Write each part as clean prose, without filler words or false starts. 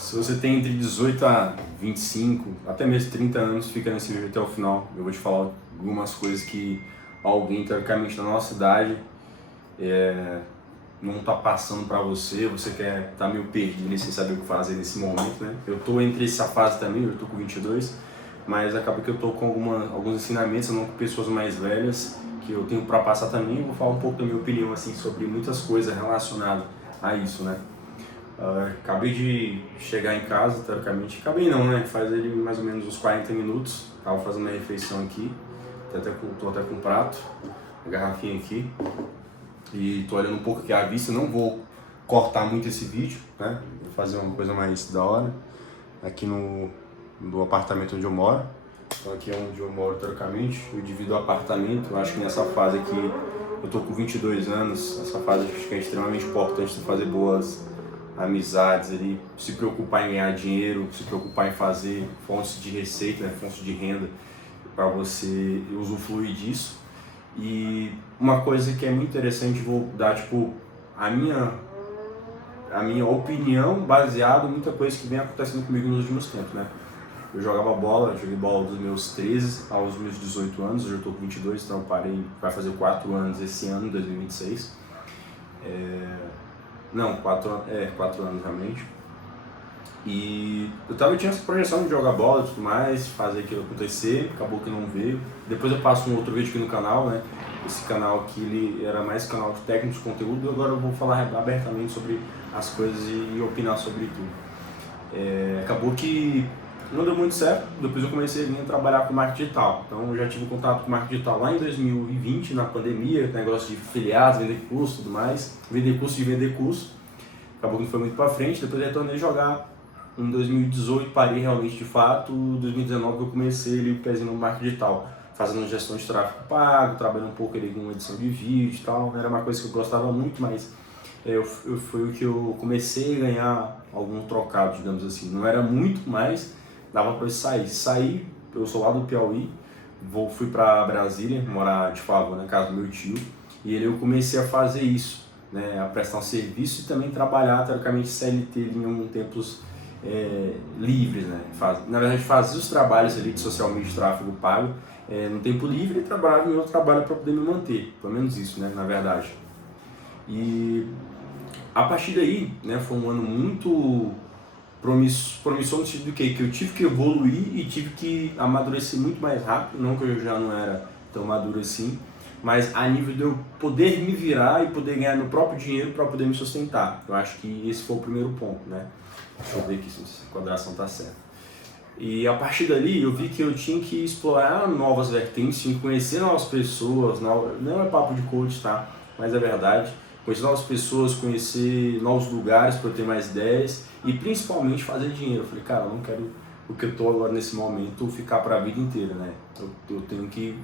Se você tem entre 18 a 25, até mesmo 30 anos, fica nesse vídeo até o final. Eu vou te falar algumas coisas que alguém, teoricamente, da nossa idade não está passando para você. Você quer estar meio perdido sem saber o que fazer nesse momento, né? Eu estou entre essa fase também, eu estou com 22, mas acaba que eu estou com alguns ensinamentos, não com pessoas mais velhas, que eu tenho para passar também. Eu vou falar um pouco da minha opinião assim, sobre muitas coisas relacionadas a isso, né? Acabei de chegar em casa, teoricamente. Acabei não, né? Faz ele mais ou menos uns 40 minutos. Tava fazendo uma refeição aqui. Tô até com um prato, uma garrafinha aqui. E tô olhando um pouco aqui a vista. Não vou cortar muito esse vídeo, né? Vou fazer uma coisa mais da hora. Aqui no apartamento onde eu moro. Então aqui é onde eu moro, teoricamente. Eu divido o apartamento. Eu acho que nessa fase aqui, eu tô com 22 anos. Essa fase acho que é extremamente importante de fazer boas amizades, ele se preocupar em ganhar dinheiro, se preocupar em fazer fontes de receita, né, fontes de renda para você usufruir disso. E uma coisa que é muito interessante, vou dar tipo a minha opinião baseada em muita coisa que vem acontecendo comigo nos últimos tempos, né? Eu jogava bola, joguei bola dos meus 13 aos meus 18 anos, hoje eu tô com 22, então eu parei, vai fazer 4 anos esse ano, 2026. Não, 4 anos realmente. E eu tinha essa projeção de jogar bola e tudo mais, fazer aquilo acontecer, acabou que não veio. Depois eu passo um outro vídeo aqui no canal, né? Esse canal aqui, ele era mais canal de técnicos de conteúdo, agora eu vou falar abertamente sobre as coisas e opinar sobre tudo. Acabou que não deu muito certo, depois eu comecei a vir trabalhar com marketing digital. Então eu já tive contato com marketing digital lá em 2020, na pandemia, negócio de afiliados, vender curso e tudo mais, vender curso de vender curso. Acabou que não foi muito pra frente, depois eu retornei a jogar. Em 2018 parei realmente de fato, em 2019 eu comecei ali o pezinho no marketing digital, fazendo gestão de tráfego pago, trabalhando um pouco ali com edição de vídeo e tal. Era uma coisa que eu gostava muito, mas foi o que eu comecei a ganhar algum trocado, digamos assim. Não era muito, mas dava para sair. Eu sou lá do Piauí, fui para Brasília, morar de favor na casa do meu tio, e eu comecei a fazer isso, né, a prestar um serviço e também trabalhar, teoricamente, CLT em alguns tempos livres, né? Na verdade, fazia os trabalhos ali de social media, de tráfego pago, no tempo livre, e trabalhava em outro trabalho para poder me manter, pelo menos isso, né, na verdade. E a partir daí, né, foi um ano muito promissor no sentido do que eu tive que evoluir e tive que amadurecer muito mais rápido, não que eu já não era tão maduro assim, mas a nível de eu poder me virar e poder ganhar meu próprio dinheiro para poder me sustentar. Eu acho que esse foi o primeiro ponto, né? Deixa eu ver aqui se a quadração tá certa. E a partir dali eu vi que eu tinha que explorar novas vertentes, tinha que conhecer novas pessoas, não é papo de coach, tá? Mas é verdade. Conhecer novas pessoas, conhecer novos lugares para eu ter mais ideias e principalmente fazer dinheiro. Eu falei, cara, eu não quero o que eu tô agora nesse momento ficar para a vida inteira, né? Eu tenho que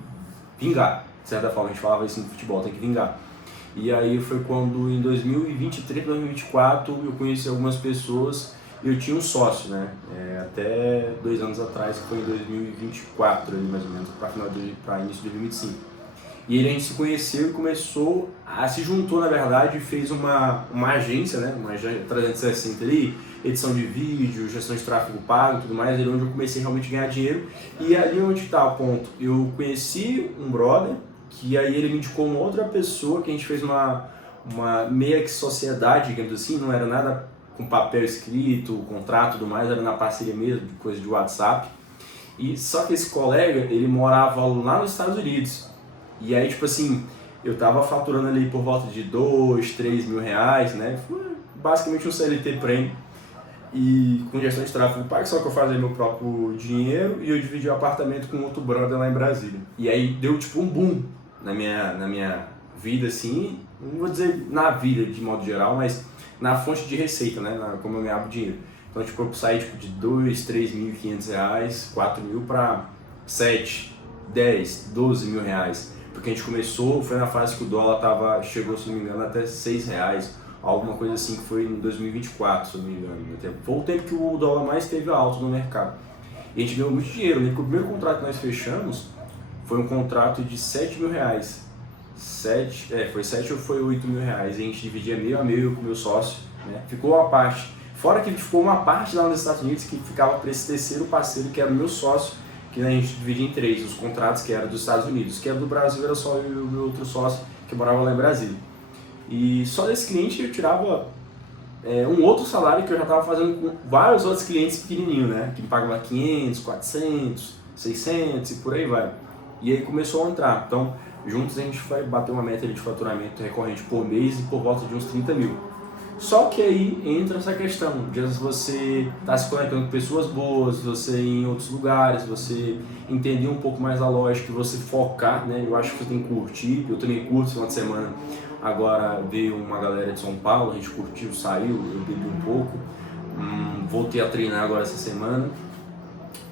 vingar. De certa forma, a gente falava isso no futebol, tem que vingar. E aí foi quando em 2023, 2024 eu conheci algumas pessoas e eu tinha um sócio, né? Até 2 anos atrás, que foi em 2024, ali, mais ou menos, para início de 2025. E ele, a gente se conheceu e se juntou, na verdade, e fez uma agência, né? Uma agência 360 ali, edição de vídeo, gestão de tráfego pago e tudo mais, ali onde eu comecei realmente a ganhar dinheiro. E ali onde está o ponto, eu conheci um brother, que aí ele me indicou uma outra pessoa, que a gente fez uma meia que sociedade, digamos assim, não era nada com papel escrito, contrato e tudo mais, era na parceria mesmo, coisa de WhatsApp. E só que esse colega, ele morava lá nos Estados Unidos. E aí, tipo assim, eu tava faturando ali por volta de 2, 3 mil reais, né? Foi basicamente um CLT Premium. E com gestão de tráfego pago, só que eu fazia meu próprio dinheiro e eu dividi o apartamento com outro brother lá em Brasília. E aí deu tipo um boom na minha vida, assim, não vou dizer na vida de modo geral, mas na fonte de receita, né? Como eu ganhava dinheiro. Então, tipo, eu saí tipo, de 2, 3.500 reais, 4 mil para 7, 10, 12 mil reais. Porque a gente começou, foi na fase que o dólar chegou, se não me engano, até 6 reais, alguma coisa assim, que foi em 2024, se não me engano. Foi o tempo que o dólar mais teve alto no mercado. E a gente ganhou muito dinheiro, né? Porque o primeiro contrato que nós fechamos foi um contrato de 7 mil reais. Foi 7 ou foi 8 mil reais. E a gente dividia meio a meio com o meu sócio, né? Ficou a parte Fora que ficou uma parte lá nos Estados Unidos que ficava para esse terceiro parceiro, que era o meu sócio, que a gente dividia em três, os contratos que eram dos Estados Unidos, que era do Brasil, era só eu e o meu outro sócio que morava lá em Brasília. E só desse cliente eu tirava um outro salário que eu já estava fazendo com vários outros clientes pequenininhos, né? Que me pagavam 500, 400, 600 e por aí vai. E aí começou a entrar. Então, juntos a gente vai bater uma meta de faturamento recorrente por mês e por volta de uns 30 mil. Só que aí entra essa questão de você estar se conectando com pessoas boas, você ir em outros lugares, você entender um pouco mais a lógica, você focar, né? Eu acho que você tem que curtir, eu também curto esse final de semana. Agora veio uma galera de São Paulo, a gente curtiu, saiu, eu bebi um pouco, voltei a treinar agora essa semana,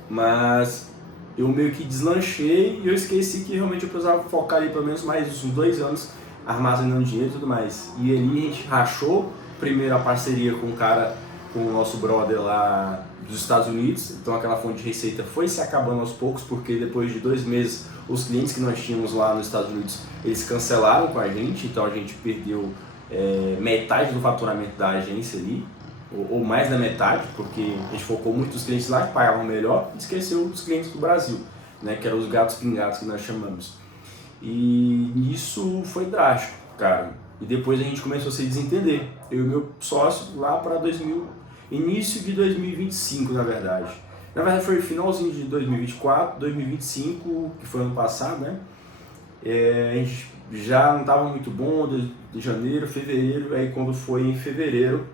mas eu meio que deslanchei e eu esqueci que realmente eu precisava focar ali pelo menos mais uns 2 anos armazenando dinheiro e tudo mais. E ali a gente rachou primeiro a parceria com o cara, com o nosso brother lá dos Estados Unidos, então aquela fonte de receita foi se acabando aos poucos, porque depois de 2 meses os clientes que nós tínhamos lá nos Estados Unidos, eles cancelaram com a gente, então a gente perdeu metade do faturamento da agência ali, ou mais da metade, porque a gente focou muito nos clientes lá que pagavam melhor e esqueceu dos clientes do Brasil, né, que eram os gatos pingados que nós chamamos. E isso foi drástico, cara. E depois a gente começou a se desentender. Eu e meu sócio lá para início de 2025, na verdade. Na verdade foi finalzinho de 2024, 2025, que foi ano passado, né? A gente já não estava muito bom, de janeiro, fevereiro, aí quando foi em fevereiro,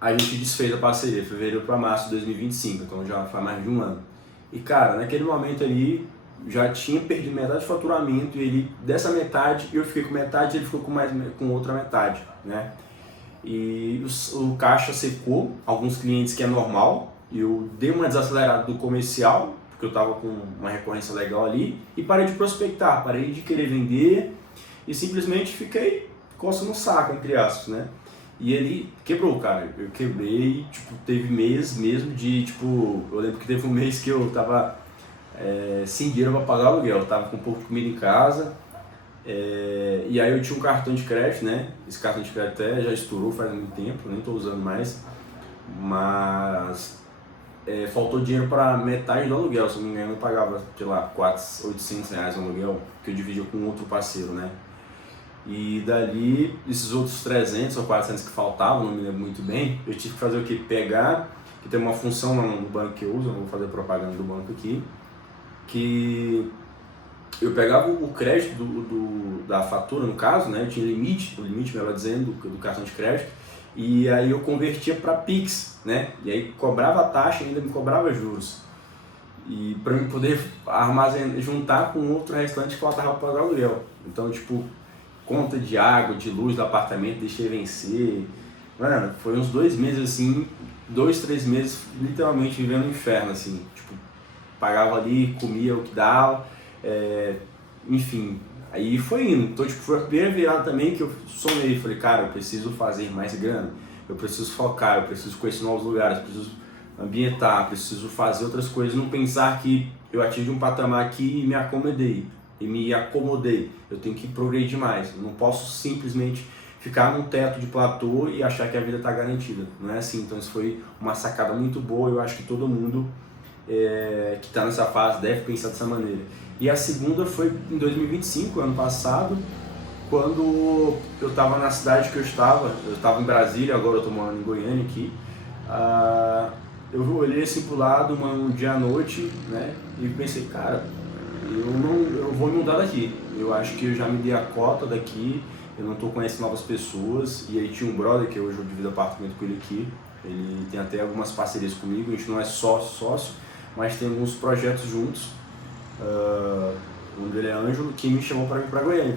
a gente desfez a parceria, fevereiro para março de 2025, então já faz mais de um ano. E cara, naquele momento ali, já tinha perdido metade de faturamento e ele, dessa metade, eu fiquei com metade e ele ficou com outra metade, né? E o caixa secou, alguns clientes que é normal, eu dei uma desacelerada do comercial, porque eu estava com uma recorrência legal ali, e parei de prospectar, parei de querer vender e simplesmente fiquei coçando o saco, entre aspas, né? E ele quebrou, cara, eu quebrei, tipo, teve mês mesmo de, tipo, eu lembro que teve um mês que eu tava sem dinheiro para pagar o aluguel, eu tava com um pouco de comida em casa, e aí eu tinha um cartão de crédito, né? Esse cartão de crédito até já estourou faz muito tempo, nem estou usando mais, mas faltou dinheiro para metade do aluguel, se não me engano eu pagava, sei lá, 800 reais no aluguel, que eu dividia com outro parceiro, né? E dali, esses outros 300 ou 400 que faltavam, não me lembro muito bem, eu tive que fazer o que? Pegar, que tem uma função no banco que eu uso, eu não vou fazer propaganda do banco aqui, que eu pegava o crédito da fatura, no caso, né? Eu tinha limite, o limite, melhor dizendo, do cartão de crédito, e aí eu convertia para Pix, né? E aí cobrava a taxa e ainda me cobrava juros. E para eu poder armazenar, juntar com outro restante que faltava para pagar o aluguel. Então, tipo, conta de água, de luz do apartamento, deixei vencer. Mano, foi uns 2 meses assim, 2, 3 meses, literalmente vivendo no inferno, assim. Tipo, pagava ali, comia o que dava, enfim, aí foi indo. Então, tipo, foi a primeira virada também que eu sonhei, falei, cara, eu preciso fazer mais grana, eu preciso focar, eu preciso conhecer novos lugares, eu preciso ambientar, preciso fazer outras coisas, não pensar que eu atingi um patamar aqui e me acomodei, eu tenho que progredir mais, eu não posso simplesmente ficar num teto de platô e achar que a vida está garantida, não é assim. Então isso foi uma sacada muito boa, eu acho que todo mundo que está nessa fase deve pensar dessa maneira. E a segunda foi em 2025, ano passado, quando eu estava na cidade que eu estava em Brasília, agora eu estou morando em Goiânia aqui, eu olhei assim pro lado um dia à noite, né, e pensei, cara, eu vou me mudar daqui, eu acho que eu já me dei a cota daqui, eu não estou conhecendo novas pessoas. E aí tinha um brother que hoje eu divido apartamento com ele aqui, ele tem até algumas parcerias comigo, a gente não é sócio, mas tem alguns projetos juntos. Um dele é Ângelo, que me chamou pra vir pra Goiânia.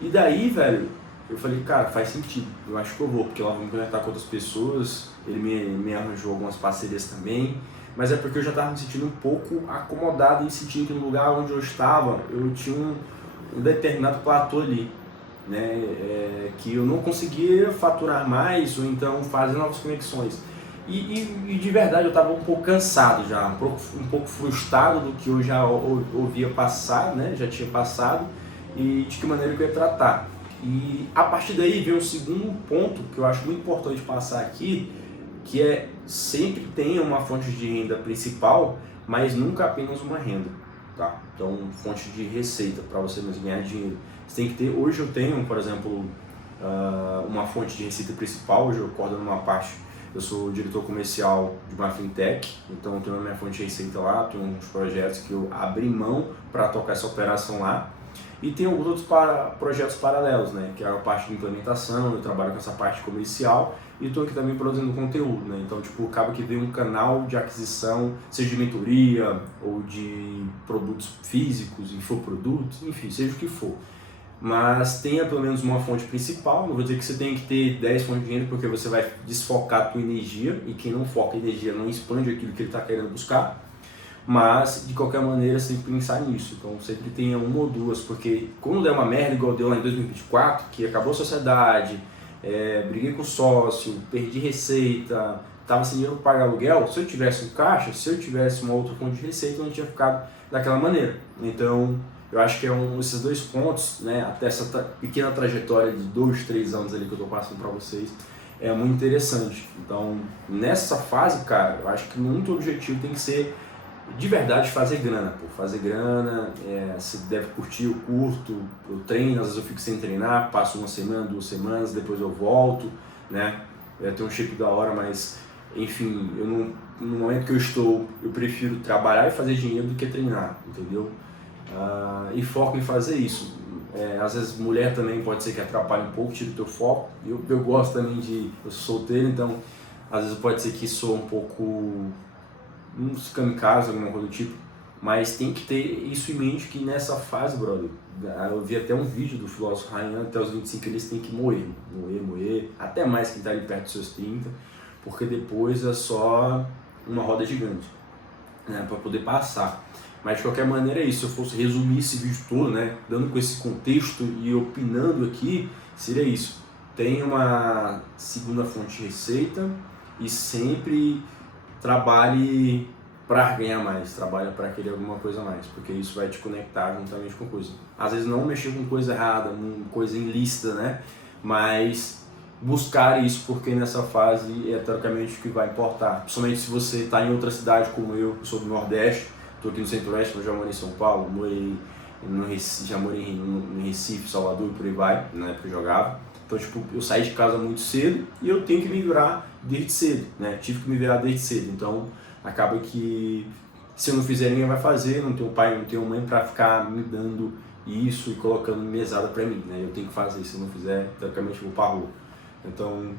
E daí, velho, eu falei, cara, faz sentido, eu acho que eu vou, porque lá vou me conectar com outras pessoas, ele me arranjou algumas parcerias também, mas é porque eu já estava me sentindo um pouco acomodado e sentindo que no lugar onde eu estava, eu tinha um determinado platô ali, né, que eu não conseguia faturar mais ou então fazer novas conexões. E de verdade eu estava um pouco cansado já, um pouco frustrado do que eu já ouvia passar, né, já tinha passado, e de que maneira que eu ia tratar. E a partir daí vem o segundo ponto que eu acho muito importante passar aqui, que é sempre tenha uma fonte de renda principal, mas nunca apenas uma renda, tá? Então, fonte de receita para você mesmo ganhar dinheiro. Você tem que ter, hoje eu tenho, por exemplo, uma fonte de receita principal, hoje eu coordeno uma parte, eu sou diretor comercial de uma fintech, então eu tenho a minha fonte de receita lá, tenho alguns projetos que eu abri mão para tocar essa operação lá, e tem alguns outros projetos paralelos, né, que é a parte de implementação, eu trabalho com essa parte comercial e estou aqui também produzindo conteúdo, né, então tipo, acaba que vem um canal de aquisição, seja de mentoria ou de produtos físicos, infoprodutos, enfim, seja o que for. Mas tenha pelo menos uma fonte principal, não vou dizer que você tem que ter 10 fontes de dinheiro porque você vai desfocar a tua energia e quem não foca a energia não expande aquilo que ele está querendo buscar, mas de qualquer maneira você tem que pensar nisso, então sempre tenha uma ou duas, porque quando der uma merda igual deu lá em 2024, que acabou a sociedade, briguei com o sócio, perdi receita, estava sem dinheiro para pagar aluguel, se eu tivesse um caixa, se eu tivesse uma outra fonte de receita eu não tinha ficado daquela maneira, então eu acho que esses dois pontos, né, até essa pequena trajetória de 2, 3 anos ali que eu estou passando para vocês, é muito interessante. Então, nessa fase, cara, eu acho que o único objetivo tem que ser, de verdade, fazer grana. Pô. Fazer grana, você deve curtir, eu curto, eu treino, às vezes eu fico sem treinar, passo uma semana, 2 semanas, depois eu volto, né, eu tenho um shape da hora, mas, enfim, no momento que eu prefiro trabalhar e fazer dinheiro do que treinar, entendeu? E foco em fazer isso. Às vezes mulher também pode ser que atrapalhe um pouco, tire o teu foco. Eu gosto também eu sou solteiro, então às vezes pode ser que soa um pouco uns kamikaze, alguma coisa do tipo, mas tem que ter isso em mente que nessa fase, brother, eu vi até um vídeo do filósofo Ryan, até os 25 eles têm que moer, até mais que tá ali perto dos seus 30, porque depois é só uma roda gigante, né, para poder passar. Mas de qualquer maneira é isso, se eu fosse resumir esse vídeo todo, né, dando com esse contexto e opinando aqui, seria isso. Tenha uma segunda fonte de receita e sempre trabalhe para ganhar mais, trabalhe para querer alguma coisa a mais, porque isso vai te conectar juntamente com coisa. Às vezes não mexer com coisa errada, com coisa ilícita, né, mas buscar isso, porque nessa fase é teoricamente o que vai importar. Principalmente se você está em outra cidade como eu sou do Nordeste, estou aqui no Centro-Oeste, mas já morei em São Paulo, já morei no Recife, Salvador e por aí vai, na época eu jogava. Então, tipo, eu saí de casa muito cedo e eu tenho que me virar desde cedo, né? Tive que me virar desde cedo. Então, acaba que se eu não fizer, ninguém vai fazer, não tenho pai, não tenho mãe para ficar me dando isso e colocando mesada para mim, né? Eu tenho que fazer, se eu não fizer, teoricamente eu vou pra rua. Então,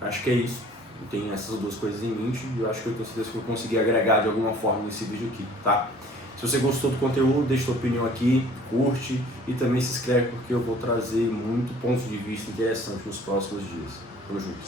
acho que é isso. Eu tenho essas duas coisas em mente e eu acho que eu tenho certeza que eu consegui agregar de alguma forma nesse vídeo aqui, tá? Se você gostou do conteúdo, deixa sua opinião aqui, curte e também se inscreve porque eu vou trazer muito pontos de vista interessantes nos próximos dias. Tamo junto.